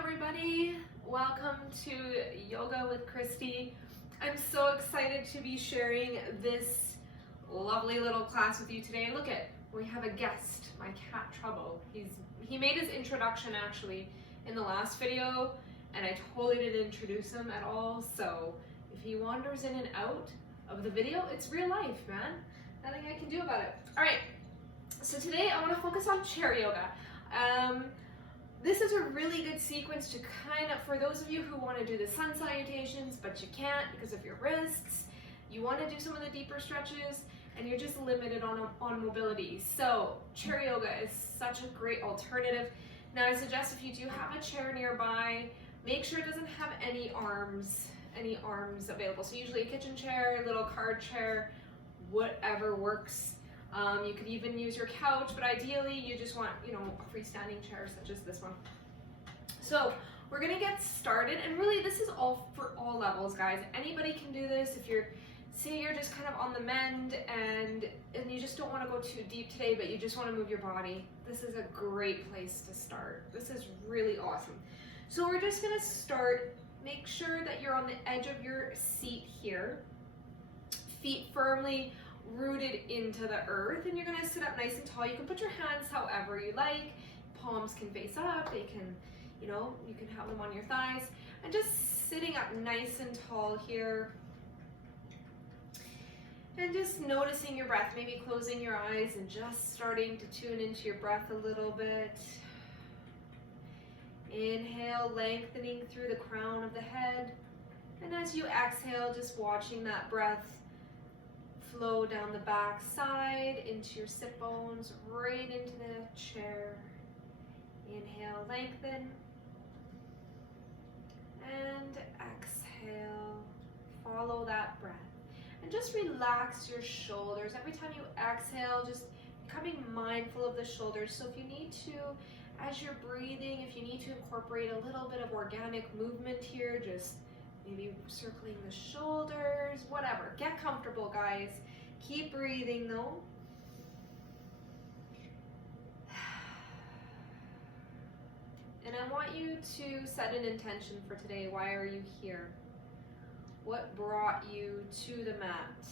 everybody. Welcome to Yoga with Kristy. I'm so excited to be sharing this lovely little class with you today. Look at, we have a guest, my cat Trouble. He made his introduction actually in the last video, and I totally didn't introduce him at all. So if he wanders in and out of the video, it's real life, man. Nothing I can do about it. All right, so today I want to focus on chair yoga. This is a really good sequence to kind of, for those of you who want to do the Sun Salutations, but you can't because of your wrists, you want to do some of the deeper stretches, and you're just limited on mobility. So chair yoga is such a great alternative. Now I suggest if you do have a chair nearby, make sure it doesn't have any arms available. So usually a kitchen chair, a little card chair, whatever works. You could even use your couch, but ideally you just want, a freestanding chair such as this one. So we're gonna get started, and really this is all for all levels, guys. Anybody can do this. If you're just kind of on the mend and you just don't want to go too deep today, but you just want to move your body, this is a great place to start. This is really awesome. So we're just gonna start. Make sure that you're on the edge of your seat here, feet firmly rooted into the earth, and you're gonna sit up nice and tall. You can put your hands however you like. Palms can face up. They can, you can have them on your thighs, and just sitting up nice and tall here. And just noticing your breath, maybe closing your eyes and just starting to tune into your breath a little bit. Inhale, lengthening through the crown of the head. And as you exhale, just watching that breath flow down the back side into your sit bones, right into the chair. Inhale, lengthen. And exhale, follow that breath. And just relax your shoulders. Every time you exhale, just becoming mindful of the shoulders. So if you need to, as you're breathing, if you need to incorporate a little bit of organic movement here, just maybe circling the shoulders, whatever. Get comfortable, guys. Keep breathing though. And I want you to set an intention for today. Why are you here? What brought you to the mat?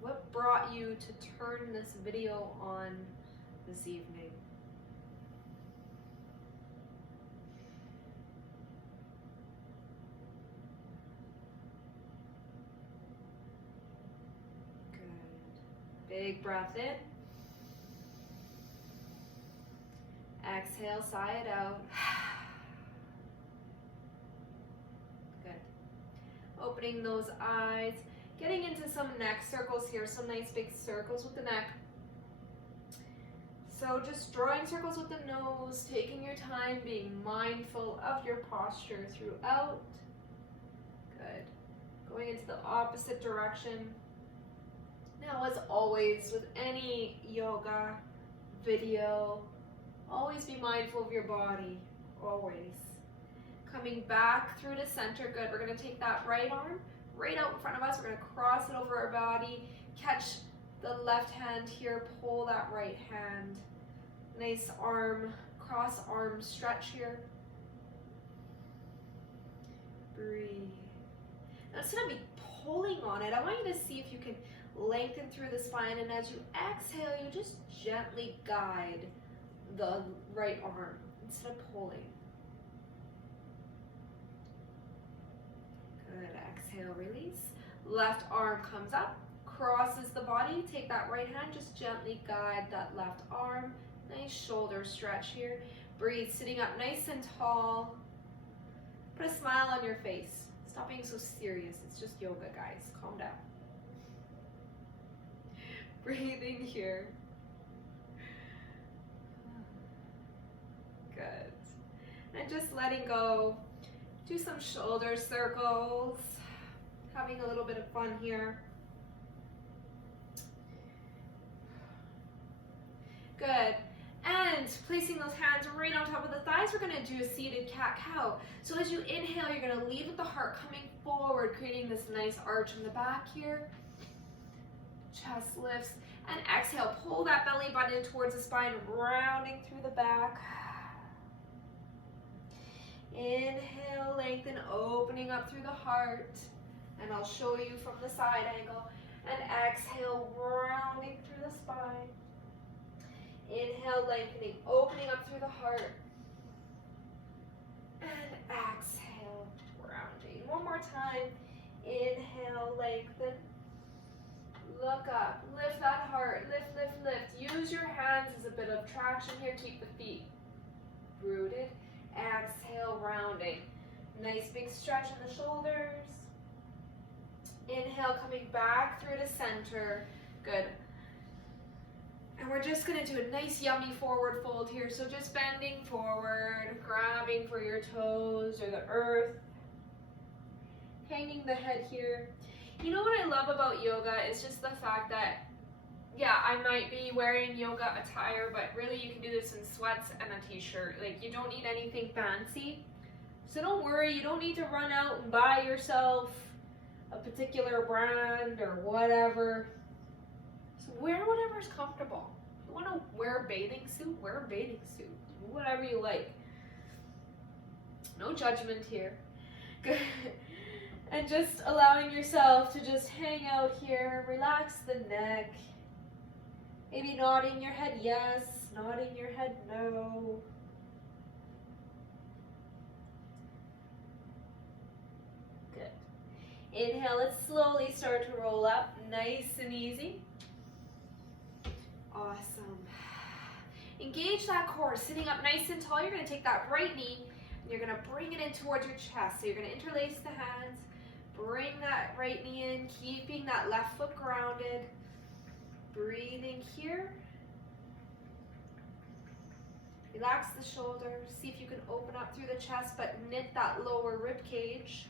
What brought you to turn this video on this evening? Big breath in. Exhale, sigh it out. Good. Opening those eyes. Getting into some neck circles here. Some nice big circles with the neck. So just drawing circles with the nose. Taking your time. Being mindful of your posture throughout. Good. Going into the opposite direction. Now, as always, with any yoga video, always be mindful of your body, always. Coming back through to center, good. We're gonna take that right arm right out in front of us. We're gonna cross it over our body, catch the left hand here, pull that right hand. Nice arm, cross arm stretch here. Breathe. Now, instead of me pulling on it, I want you to see if you can lengthen through the spine, and as you exhale, you just gently guide the right arm instead of pulling. Good. Exhale, release. Left arm comes up, crosses the body. Take that right hand, just gently guide that left arm. Nice shoulder stretch here. Breathe, sitting up nice and tall. Put a smile on your face. Stop being so serious. It's just yoga, guys. Calm down. Breathing here. Good. And just letting go. Do some shoulder circles. Having a little bit of fun here. Good. And placing those hands right on top of the thighs, we're going to do a seated cat-cow. So as you inhale, you're going to lead with the heart coming forward, creating this nice arch in the back here. Chest lifts, and exhale, pull that belly button towards the spine, rounding through the back. Inhale, lengthen, opening up through the heart. And I'll show you from the side angle. And exhale, rounding through the spine. Inhale, lengthening, opening up through the heart. And exhale, rounding. One more time. Inhale, lengthen. Look up, lift that heart, lift, lift, lift. Use your hands as a bit of traction here. Keep the feet rooted. Exhale, rounding. Nice big stretch in the shoulders. Inhale, coming back through to center. Good. And we're just gonna do a nice yummy forward fold here. So just bending forward, grabbing for your toes or the earth. Hanging the head here. You know what I love about yoga is just the fact that, yeah, I might be wearing yoga attire, but really you can do this in sweats and a t-shirt. Like, you don't need anything fancy. So don't worry, you don't need to run out and buy yourself a particular brand or whatever. So wear whatever's comfortable. If you want to wear a bathing suit, wear a bathing suit. Whatever you like. No judgment here. Good. And just allowing yourself to just hang out here, relax the neck. Maybe nodding your head yes, nodding your head no. Good. Inhale, let's slowly start to roll up, nice and easy. Awesome. Engage that core, sitting up nice and tall. You're going to take that right knee and you're going to bring it in towards your chest. So you're going to interlace the hands. Bring that right knee in, keeping that left foot grounded. Breathing here. Relax the shoulders. See if you can open up through the chest, but knit that lower rib cage.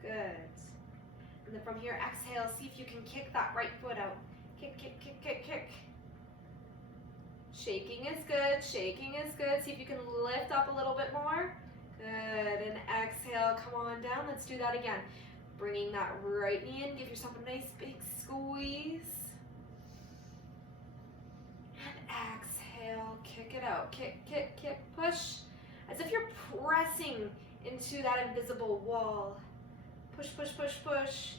Good. And then from here, exhale. See if you can kick that right foot out. Kick, kick, kick, kick, kick. Shaking is good. Shaking is good. See if you can lift up a little bit more. Good, and exhale, come on down. Let's do that again. Bringing that right knee in, give yourself a nice big squeeze. And exhale, kick it out. Kick, kick, kick, push. As if you're pressing into that invisible wall. Push, push, push, push.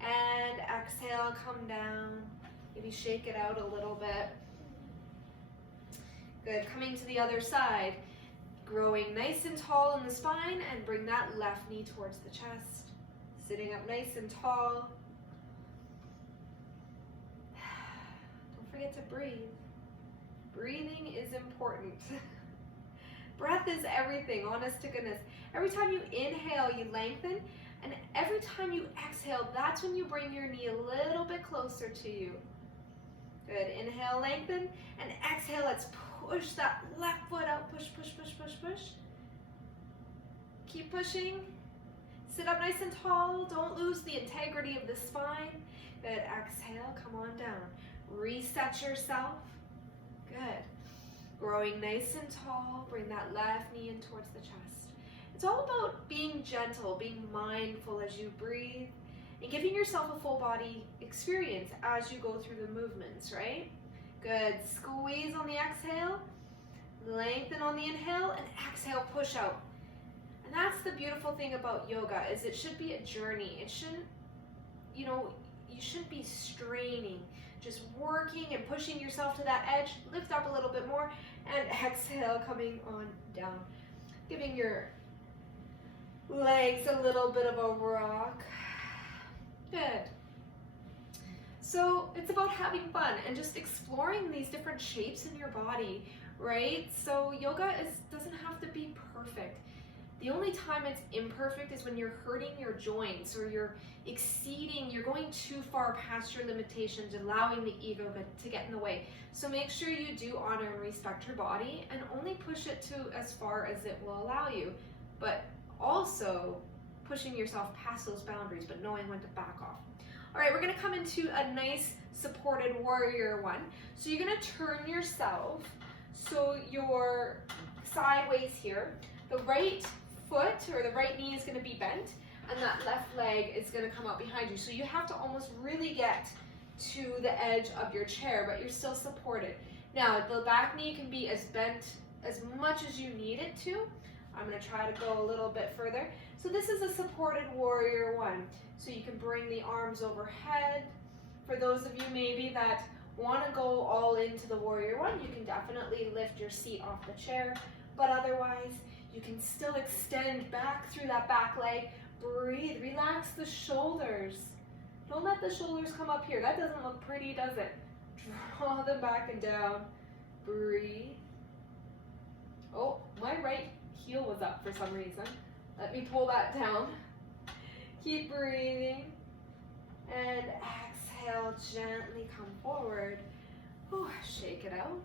And exhale, come down. Maybe shake it out a little bit. Good, coming to the other side. Growing nice and tall in the spine and bring that left knee towards the chest. Sitting up nice and tall. Don't forget to breathe. Breathing is important. Breath is everything, honest to goodness. Every time you inhale, you lengthen, and every time you exhale, that's when you bring your knee a little bit closer to you. Good, inhale, lengthen, and exhale, let's push that left foot out. Push, push, push, push, push. Keep pushing. Sit up nice and tall. Don't lose the integrity of the spine. Good. Exhale. Come on down. Reset yourself. Good. Growing nice and tall. Bring that left knee in towards the chest. It's all about being gentle, being mindful as you breathe, and giving yourself a full body experience as you go through the movements, right? Good. Squeeze on the exhale, lengthen on the inhale, and exhale, push out. And that's the beautiful thing about yoga, is it should be a journey. It shouldn't, you shouldn't be straining, just working and pushing yourself to that edge. Lift up a little bit more, and exhale, coming on down. Giving your legs a little bit of a rock. Good. So it's about having fun and just exploring these different shapes in your body, right? So yoga doesn't have to be perfect. The only time it's imperfect is when you're hurting your joints or you're going too far past your limitations, allowing the ego to get in the way. So make sure you do honor and respect your body and only push it to as far as it will allow you, but also pushing yourself past those boundaries, but knowing when to back off. All right, we're gonna come into a nice supported warrior one. So you're gonna turn yourself so you're sideways here. The right foot or the right knee is gonna be bent, and that left leg is gonna come out behind you. So you have to almost really get to the edge of your chair, but you're still supported. Now, the back knee can be as bent as much as you need it to, I'm going to try to go a little bit further. So this is a supported warrior one. So you can bring the arms overhead. For those of you maybe that want to go all into the warrior one, you can definitely lift your seat off the chair. But otherwise, you can still extend back through that back leg. Breathe, relax the shoulders. Don't let the shoulders come up here. That doesn't look pretty, does it? Draw them back and down. Breathe. Oh, my right heel was up for some reason. Let me pull that down. Keep breathing. And exhale, gently come forward. Whew, shake it out.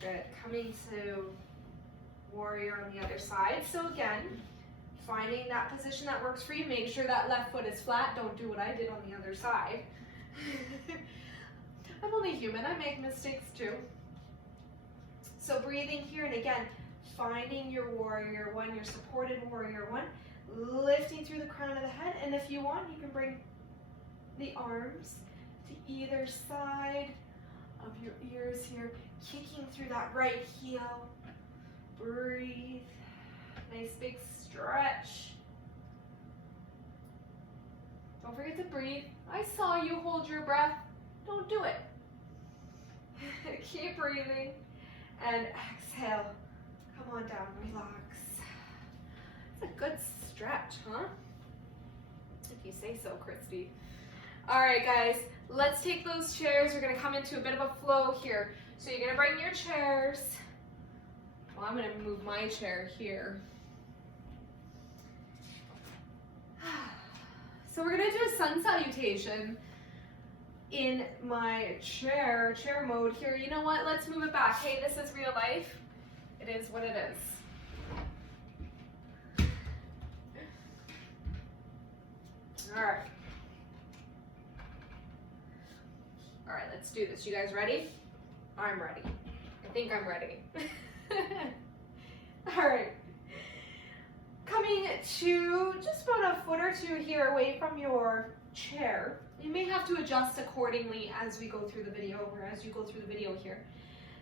Good. Coming to warrior on the other side. So again, finding that position that works for you. Make sure that left foot is flat. Don't do what I did on the other side. I'm only human. I make mistakes too. So breathing here, and again, finding your warrior one, your supported warrior one, lifting through the crown of the head. And if you want, you can bring the arms to either side of your ears here, kicking through that right heel. Breathe. Nice big stretch. Don't forget to breathe. I saw you hold your breath. Don't do it. Keep breathing. And exhale. Come on down, relax. It's a good stretch, huh? If you say so, Kristy. All right, guys, let's take those chairs. We're gonna come into a bit of a flow here. So you're gonna bring your chairs. Well, I'm gonna move my chair here. So we're gonna do a sun salutation in my chair mode here. You know what, let's move it back. Hey, this is real life. It is what it is. All right. All right, let's do this. You guys ready? I'm ready. I think I'm ready. All right. Coming to just about a foot or two here away from your chair. You may have to adjust accordingly as we go through the video, or as you go through the video here.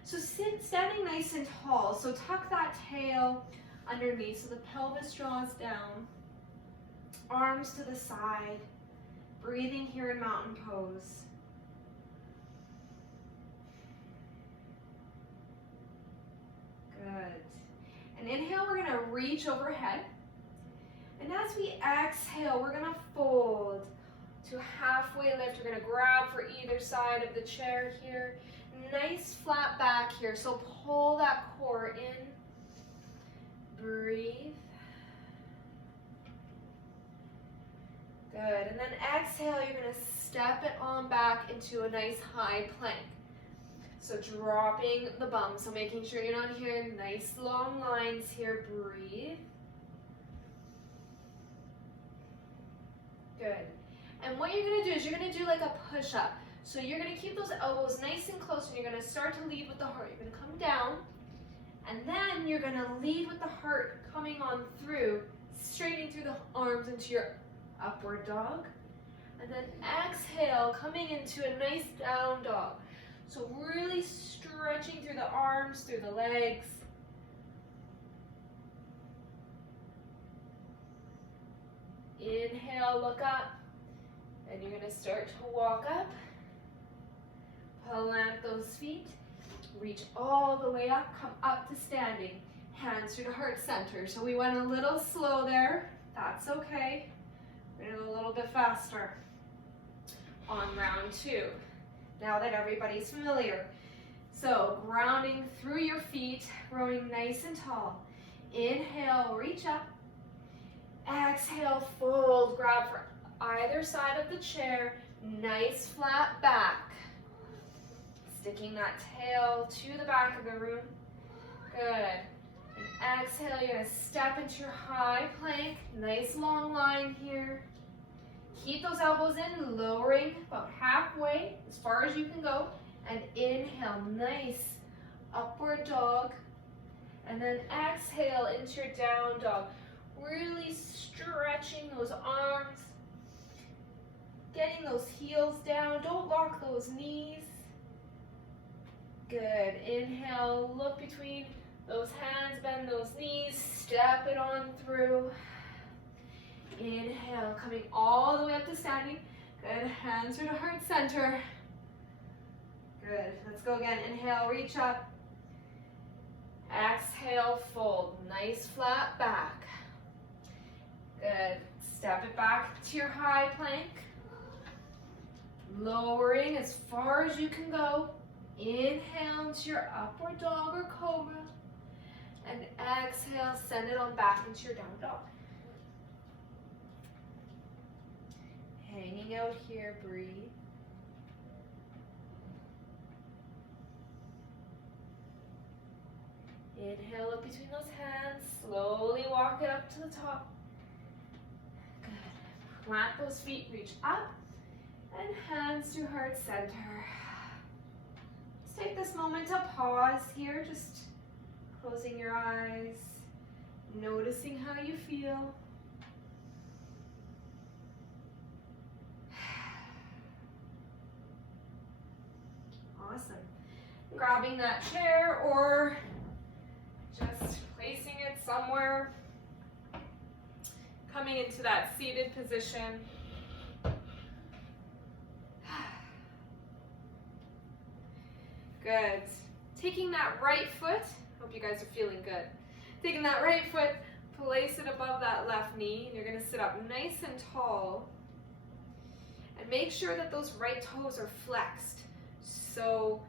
So standing nice and tall. So tuck that tail underneath so the pelvis draws down. Arms to the side. Breathing here in mountain pose. Good. And inhale, we're gonna reach overhead. And as we exhale, we're gonna fold to halfway lift. We're gonna grab for either side of the chair here. Nice flat back here. So pull that core in. Breathe. Good. And then exhale, you're gonna step it on back into a nice high plank. So dropping the bum, so making sure you're not here. Nice long lines here. Breathe. Good. And what you're gonna do is you're gonna do like a push-up. So you're gonna keep those elbows nice and close, and you're gonna start to lead with the heart. You're gonna come down, and then you're gonna lead with the heart coming on through, straightening through the arms into your upward dog. And then exhale, coming into a nice down dog. So really stretching through the arms, through the legs. Inhale, look up. And you're gonna start to walk up. Plant those feet. Reach all the way up, come up to standing. Hands through the heart center. So we went a little slow there. That's okay. We're gonna go a little bit faster on round two. Now that everybody's familiar. So grounding through your feet, growing nice and tall. Inhale, reach up. Exhale, fold, grab for either side of the chair. Nice flat back. Sticking that tail to the back of the room. Good. And exhale, you're gonna step into your high plank. Nice long line here. Keep those elbows in, lowering about halfway, as far as you can go. And inhale, nice upward dog. And then exhale into your down dog. Really stretching those arms. Getting those heels down. Don't lock those knees. Good. Inhale, look between those hands, bend those knees. step it on through. Inhale, coming all the way up to standing. Good, hands are to heart center. Good, let's go again. Inhale, reach up. Exhale, fold. Nice flat back. Good, step it back to your high plank. Lowering as far as you can go. Inhale into your upward dog or cobra. And exhale, send it on back into your down dog. Hanging out here, breathe. Inhale up between those hands, slowly walk it up to the top. Good. Plant those feet, reach up, and hands to heart center. Let's take this moment to pause here, just closing your eyes, noticing how you feel. Awesome. Grabbing that chair or just placing it somewhere. Coming into that seated position. Good. Taking that right foot, hope you guys are feeling good. Taking that right foot, place it above that left knee, and you're gonna sit up nice and tall. And make sure that those right toes are flexed. So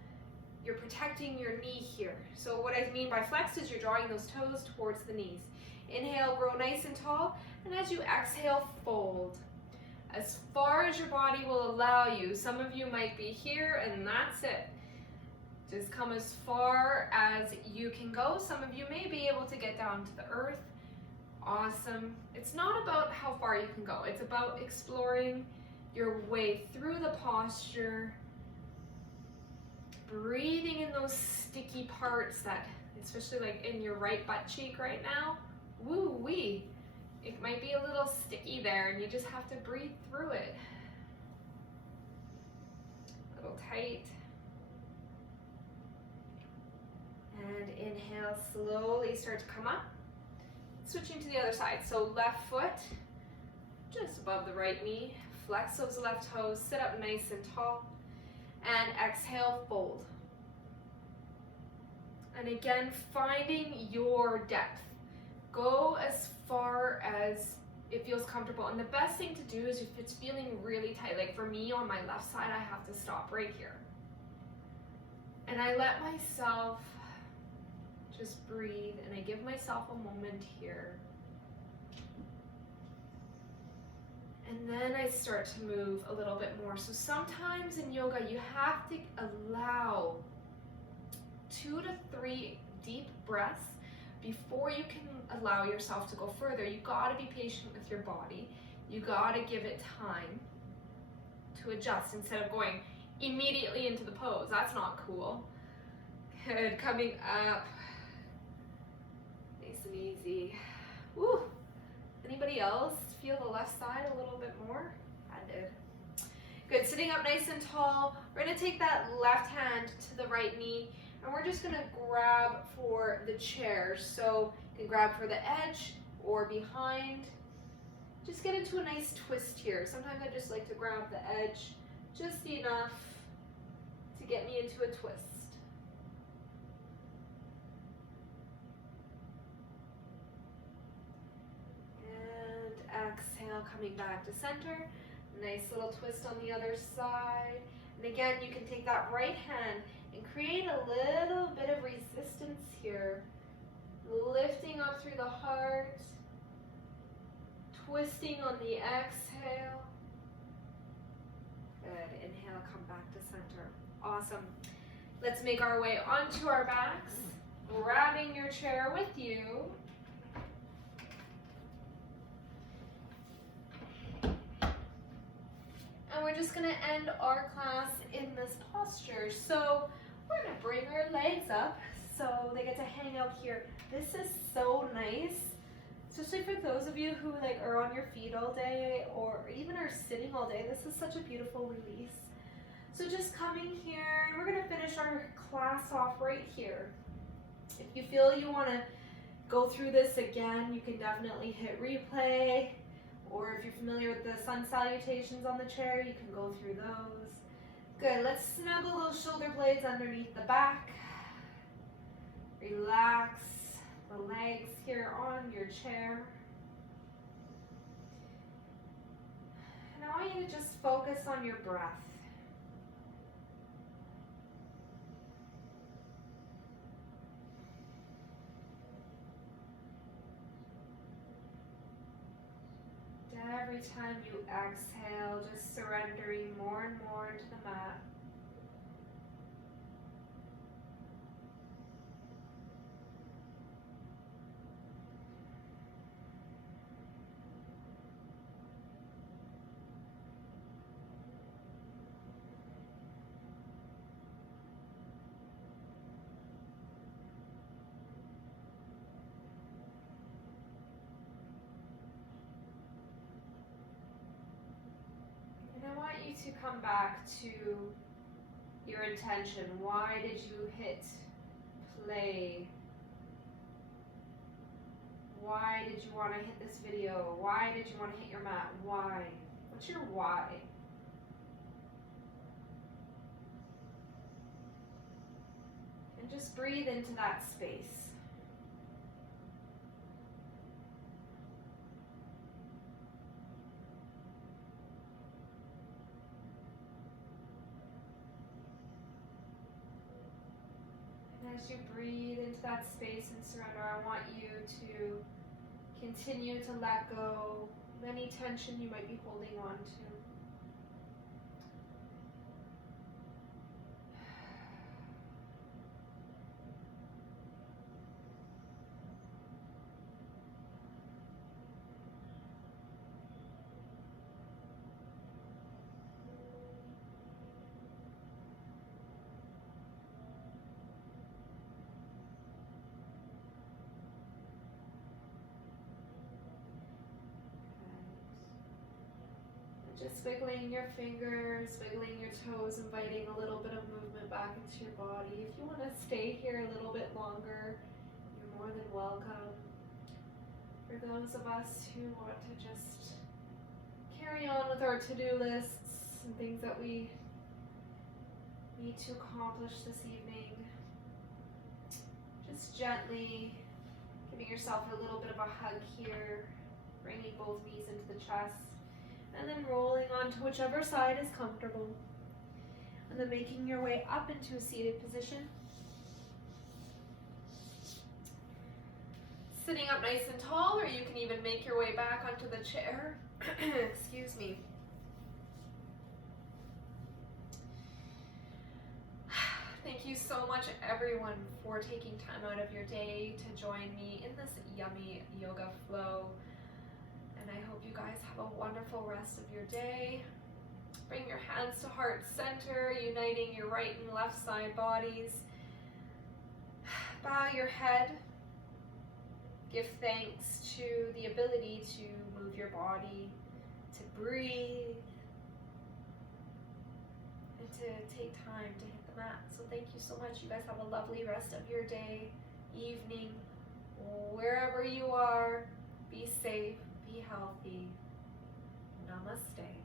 you're protecting your knee here. So what I mean by flexed is you're drawing those toes towards the knees. Inhale, grow nice and tall, and as you exhale, fold. As far as your body will allow you. Some of you might be here and that's it. Just come as far as you can go. Some of you may be able to get down to the earth. Awesome. It's not about how far you can go. It's about exploring your way through the posture. Breathing in those sticky parts that, especially like in your right butt cheek right now. Woo-wee. It might be a little sticky there and you just have to breathe through it. A little tight. And inhale, slowly start to come up. Switching to the other side. So left foot, just above the right knee. Flex those left toes, sit up nice and tall. And exhale, fold. And again, finding your depth. Go as far as it feels comfortable. And the best thing to do is if it's feeling really tight, like for me on my left side, I have to stop right here. And I let myself just breathe and I give myself a moment here. And then I start to move a little bit more. So sometimes in yoga, you have to allow 2 to 3 deep breaths before you can allow yourself to go further. You gotta be patient with your body. You gotta give it time to adjust instead of going immediately into the pose. That's not cool. Good, coming up. Nice and easy. Woo. Anybody else feel the left side a little bit more? I did. Good, sitting up nice and tall. We're gonna take that left hand to the right knee and we're just gonna grab for the chair. So you can grab for the edge or behind. Just get into a nice twist here. Sometimes I just like to grab the edge just enough to get me into a twist. Exhale, coming back to center. Nice little twist on the other side. And again, you can take that right hand and create a little bit of resistance here. Lifting up through the heart. Twisting on the exhale. Good. Inhale, come back to center. Awesome. Let's make our way onto our backs. Grabbing your chair with you. And we're just gonna end our class in this posture. So we're gonna bring our legs up so they get to hang out here. This is so nice, especially for those of you who like are on your feet all day or even are sitting all day. This is such a beautiful release. So just coming here, and we're gonna finish our class off right here. If you feel you wanna go through this again, you can definitely hit replay, or if you're familiar with the Sun Salutations on the chair, you can go through those. Good, let's snuggle those shoulder blades underneath the back. Relax the legs here on your chair. And I want you to just focus on your breath. Every time you exhale, just surrendering more and more into the mat. I want you to come back to your intention. Why did you hit play? Why did you want to hit this video? Why did you want to hit your mat? Why? What's your why? And just breathe into that space. As you breathe into that space and surrender, I want you to continue to let go of any tension you might be holding on to. Just wiggling your fingers, wiggling your toes, inviting a little bit of movement back into your body. If you want to stay here a little bit longer, you're more than welcome. For those of us who want to just carry on with our to-do lists and things that we need to accomplish this evening, just gently giving yourself a little bit of a hug here, bringing both knees into the chest, and then rolling onto whichever side is comfortable. And then making your way up into a seated position. Sitting up nice and tall, or you can even make your way back onto the chair. Excuse me. Thank you so much, everyone, for taking time out of your day to join me in this yummy yoga flow. And I hope you guys have a wonderful rest of your day. Bring your hands to heart center, uniting your right and left side bodies. Bow your head. Give thanks to the ability to move your body, to breathe, and to take time to hit the mat. So thank you so much. You guys have a lovely rest of your day, evening, wherever you are. Be safe. Be healthy. Namaste.